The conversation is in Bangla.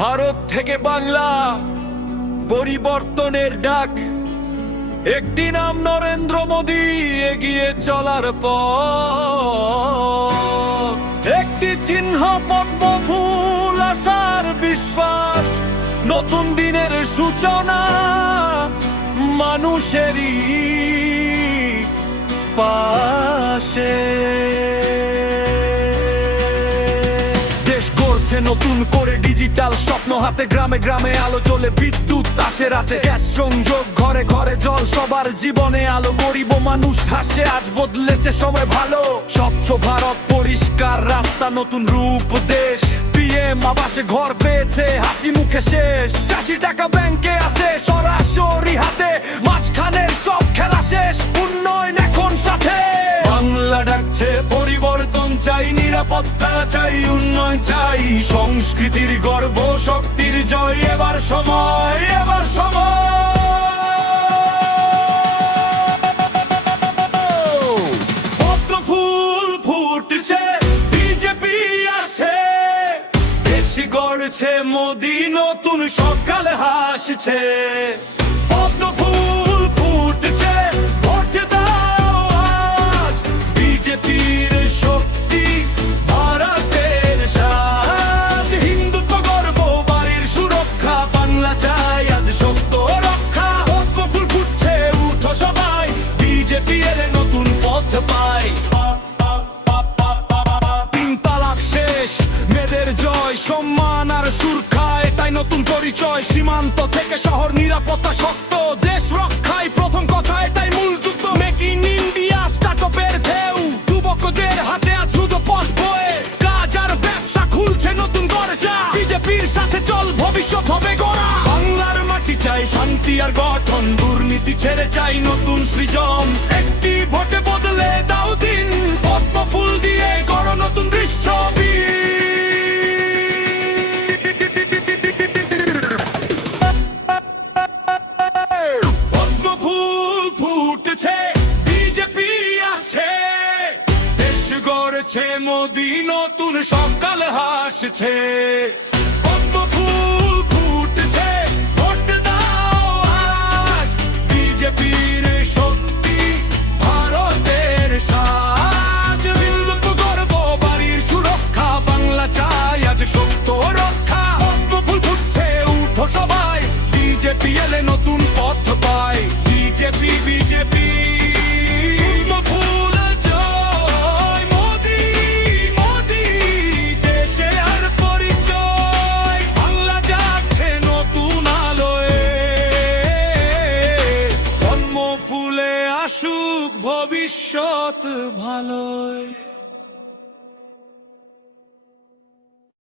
ভারত থেকে বাংলা পরিবর্তনের ডাক, একটি নাম নরেন্দ্র মোদী, এগিয়ে চলার পথ, একটি চিহ্ন পদ্ম ফুল, আশার বিশ্বাস, নতুন দিনের সূচনা, মানুষেরই পাশে। নতুন করে ডিজিটাল স্বপ্ন হাতে, গ্রামে গ্রামে আলো চলে, বিদ্যুৎ আসে রাতে, গ্যাস সংযোগ, ঘরে ঘরে জল, সবার জীবনে আলো, গরিব মানুষ হাসে, আজ বদলেছে সময় ভালো। স্বচ্ছ ভারত, পরিষ্কার রাস্তা, নতুন রূপ দেশ, পিএম আবাসে ঘর পেয়েছে, হাসি মুখে শেষ, চাষি টাকা ব্যাংকে আছে সরাসরি হাতে, মাঝখানের সব খেলা শেষ, উন্নয়ন এখন সাথে। বাংলা ডাকছে পরিবর্তন চাই, নিরাপত্তা চাই, উন্নয়ন চাই, সংস্কৃতির গর্ব, শক্তির জয়, এবার সময়, এবার সময়। পদ্ম ফুল ফুটছে, বিজেপি আসে, দেশ গড়ছে মোদী, নতুন সকালে হাসছে। পদ্ম ফুল ফুটছে, ভোট দাও আজ, বিজেপির শক্তি, ভারতের সাজ, হিন্দুত্ব গর্ব, বাড়ির সুরক্ষা, বাংলা চাই আজ সত্য রক্ষা। পদ্ম ফুল ফুটছে, উঠো সবাই, বিজেপি এর নতুন পথ পাই। তিন তালাক শেষ, মেয়েদের জয়, সম্মান আর সুরক্ষা, এটাই নতুন পরিচয়। সীমান্ত থেকে শহর, নিরাপত্তা শক্ত, দেশ রক্ষায় প্রথম কথা, এটাই মূল যুদ্ধ। মেক ইন ইন্ডিয়া, স্টার্টআপের ঢেউ, যুবকদের হাতে আজ শুধু পথ বয়ে, কাজ আর ব্যবসা খুলছে নতুন দরজা, বিজেপির সাথে চল, ভবিষ্যৎ হবে গড়া। বাংলার মাটি চাই শান্তি আর গঠন, দুর্নীতি ছেড়ে চাই নতুন সৃজন, একটি ভোটে বদলে দাও দিন, পদ্ম ফুল দিয়ে গড়ো নতুন দৃশ্য। পদ্ম ফুল ফুটছে, বিজেপি আসছে, দেশ গড়ছে মোদী, নতুন সকাল হাসছে। পদ্ম ফুল ফুটছে, ভোট দাও আজ, বিজেপির শক্তি, ভারতের সাজ, হিন্দুত্ব গর্ব, বাড়ির সুরক্ষা, বাংলা চাই আজ সত্য রক্ষা। পদ্ম ফুল ফুটছে, উঠো সবাই, বিজেপি এলে নতুন পথ পাই, বিজেপি বিজেপি। পদ্ম ফুল জয়, মোদী মোদী, দেশে আর পরিচয়, বাংলা যাচ্ছে নতুন আলোয়, পদ্ম ফুলে আসুক ভবিষ্যৎ ভালোয়।